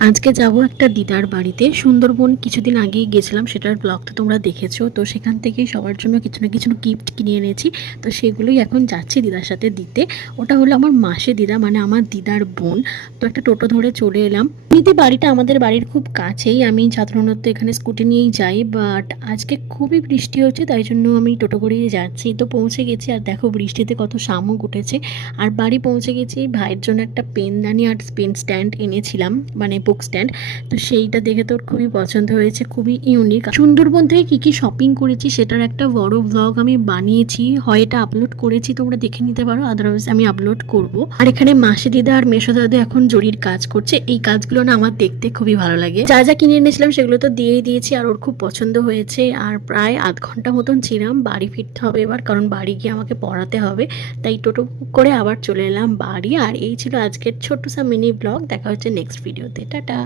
আজকে যাব একটা দিদার বাড়িতে। সুন্দরবন কিছুদিন আগেই গেছিলাম, সেটার ব্লগটা তোমরা দেখেছো। তো সেখান থেকেই সবার জন্য কিছু না কিছু গিফট কিনে এনেছি। তো সেগুলোই এখন যাচ্ছি দিদার সাথে দিতে। ওটা হলো আমার মাসে দিদা, মানে আমার দিদার বোন। তো একটা টোটো ধরে চলে এলাম। এমনিতে বাড়িটা আমাদের বাড়ির খুব কাছেই, আমি সাধারণত এখানে স্কুটি নিয়েই যাই, বাট আজকে খুবই বৃষ্টি হচ্ছে, তাই জন্য আমি টোটো করেই যাচ্ছি। তো পৌঁছে গেছি, আর দেখো বৃষ্টিতে কত শামুক উঠেছে। আর বাড়ি পৌঁছে গেছি, ভাইয়ের জন্য একটা পেনদানি আর পেন স্ট্যান্ড এনেছিলাম, মানে বুক স্ট্যান্ড। তো সেইটা দেখে তোর খুবই পছন্দ হয়েছে, খুবই ইউনিক। সুন্দরবন থেকে কী কী শপিং করেছি সেটার একটা বড় ব্লগ আমি বানিয়েছি, হয় এটা আপলোড করেছি, তোমরা দেখে নিতে পারো, আদারওয়াইজ আমি আপলোড করব। আর এখানে মাসি দিদা আর মেশো দাদা এখন জরির কাজ করছে। এই কাজগুলো না আমার দেখতে খুবই ভালো লাগে। যা যা কিনে এনেছিলাম সেগুলো তো দিয়েই দিয়েছি, আর ওর খুব পছন্দ হয়েছে। আর প্রায় আধ ঘন্টা মতন ছিলাম, বাড়ি ফিরতে হবে এবার, কারণ বাড়ি গিয়ে আমাকে পড়াতে হবে। তাই টোটো করে আবার চলে এলাম বাড়ি। আর এই ছিল আজকের ছোট্ট সা মিনি ব্লগ। দেখা হচ্ছে নেক্সট ভিডিওতে। টাটা।